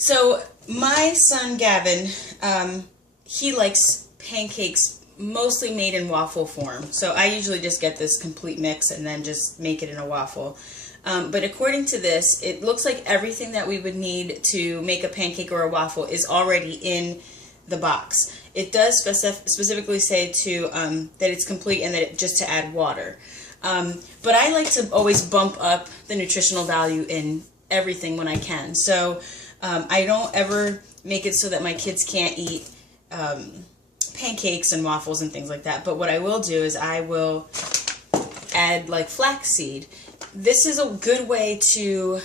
So my son Gavin, he likes pancakes mostly made in waffle form. So I usually just get this complete mix and then just make it in a waffle. But according to this, it looks like everything that we would need to make a pancake or a waffle is already in the box. It does specifically say that it's complete and that just to add water. But I like to always bump up the nutritional value in everything when I can. So I don't ever make it so that my kids can't eat pancakes and waffles and things like that. But what I will do is I will add like flaxseed. This is a good way to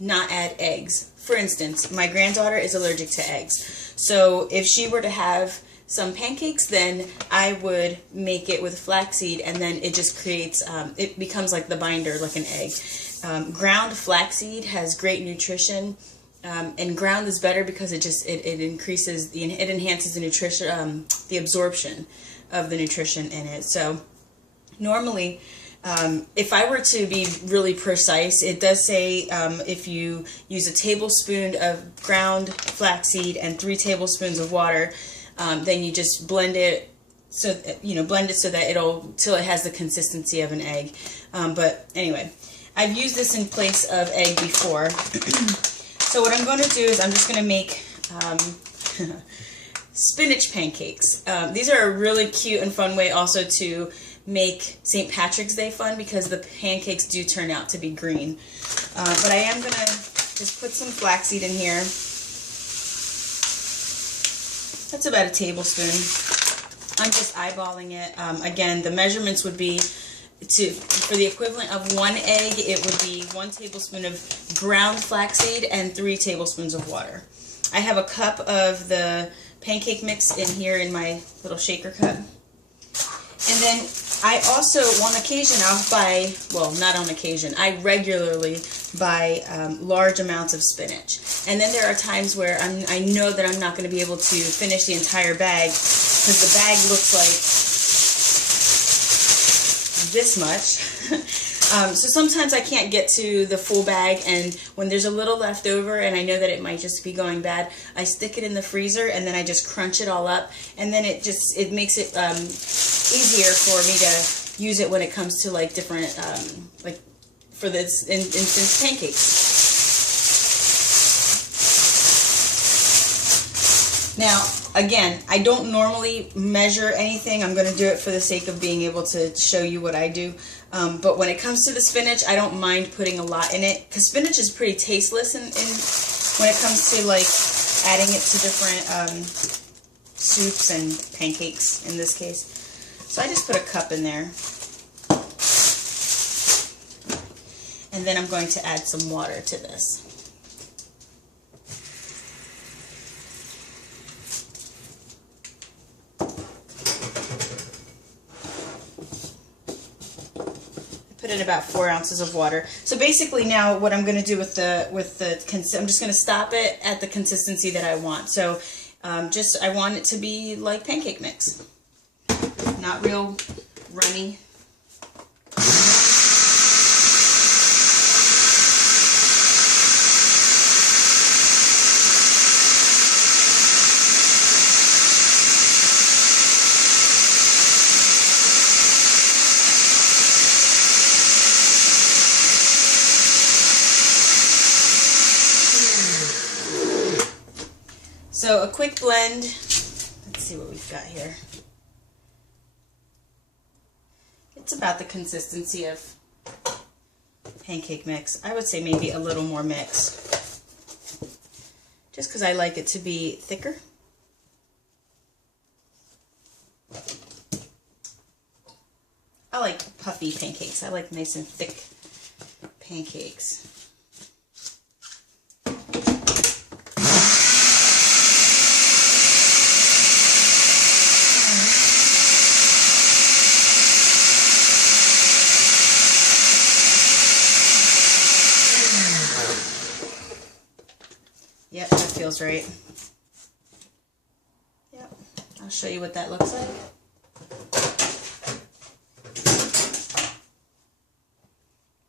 not add eggs. For instance, my granddaughter is allergic to eggs. So if she were to have some pancakes, then I would make it with flaxseed, and then it just creates, it becomes like the binder, like an egg. Ground flaxseed has great nutrition, and ground is better because it increases, it enhances the nutrition, the absorption of the nutrition in it. So normally, if I were to be really precise, it does say if you use a tablespoon of ground flaxseed and 3 tablespoons of water, then you just blend it so that till it has the consistency of an egg. But anyway, I've used this in place of egg before. So what I'm going to do is I'm just going to make spinach pancakes. These are a really cute and fun way also to make St. Patrick's Day fun, because the pancakes do turn out to be green. But I am going to just put some flaxseed in here. That's about a tablespoon. I'm just eyeballing it. Again, the measurements would be, for the equivalent of 1 egg, it would be 1 tablespoon of ground flaxseed and 3 tablespoons of water. I have a cup of the pancake mix in here in my little shaker cup. And then I also, on occasion, I'll buy, well, not on occasion, I regularly buy large amounts of spinach. And then there are times where I know that I'm not going to be able to finish the entire bag, because the bag looks like this much. So sometimes I can't get to the full bag, and when there's a little left over and I know that it might just be going bad, I stick it in the freezer and then I just crunch it all up, and then it makes it easier for me to use it when it comes to like different, like for this instance, pancakes. Now, again, I don't normally measure anything. I'm going to do it for the sake of being able to show you what I do. But when it comes to the spinach, I don't mind putting a lot in it, because spinach is pretty tasteless when it comes to like adding it to different soups and pancakes in this case. So I just put a cup in there. And then I'm going to add some water to this. Put in about 4 ounces of water. So basically now what I'm going to do I'm just going to stop it at the consistency that I want. So I want it to be like pancake mix. Not real runny. So a quick blend. Let's see what we've got here. It's about the consistency of pancake mix. I would say maybe a little more mix, just because I like it to be thicker. I like puffy pancakes. I like nice and thick pancakes. Yep, that feels right. Yep, I'll show you what that looks like.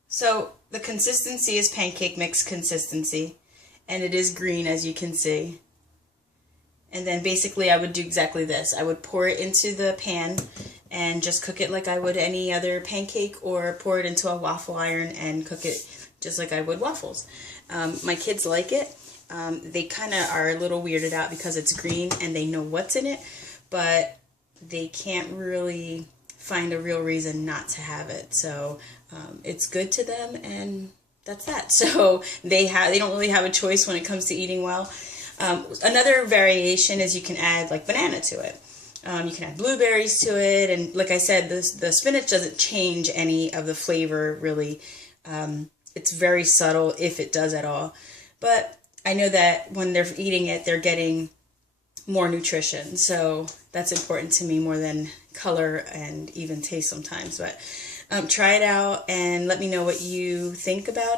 So the consistency is pancake mix consistency, and it is green, as you can see. And then basically I would do exactly this. I would pour it into the pan and just cook it like I would any other pancake, or pour it into a waffle iron and cook it just like I would waffles. My kids like it. They kind of are a little weirded out because it's green and they know what's in it, but they can't really find a real reason not to have it. So it's good to them, and that's that. So they don't really have a choice when it comes to eating well. Another variation is you can add like banana to it. You can add blueberries to it, and like I said, the spinach doesn't change any of the flavor really. It's very subtle, if it does at all. But I know that when they're eating it, they're getting more nutrition, so that's important to me more than color and even taste sometimes. But try it out and let me know what you think about it.